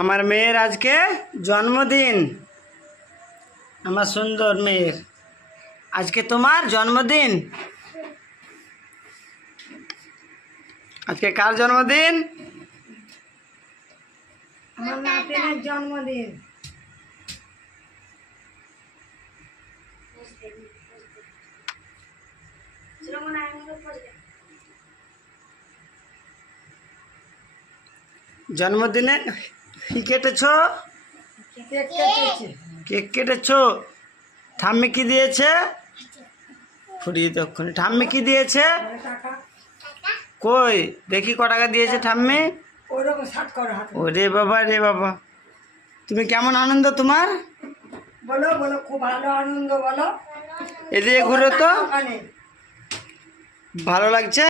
আমার মেয়ের আজকে জন্মদিন। আমার সুন্দর মেয়ের আজকে তোমার জন্মদিন। আজকে কার জন্মদিন? আমার নাতিনের জন্মদিন। জন্মদিনে কি কেটেছ? কেক কেটেছে। কেক কেটেছ? ঠাম্মি কি দিয়েছে? ফুরিয়ে তখন ঠাম্মি কি দিয়েছে? টাকা কই দেখি ক টাকা দিয়েছে ঠাম্মি? ওরকম 60 করে হাতে। ওরে বাবা রে বাবা, তুমি কেমন আনন্দ তোমার? বলো বলো, খুব ভালো আনন্দ বলো। এদিকে ঘুরো তো, ওখানে ভালো লাগছে?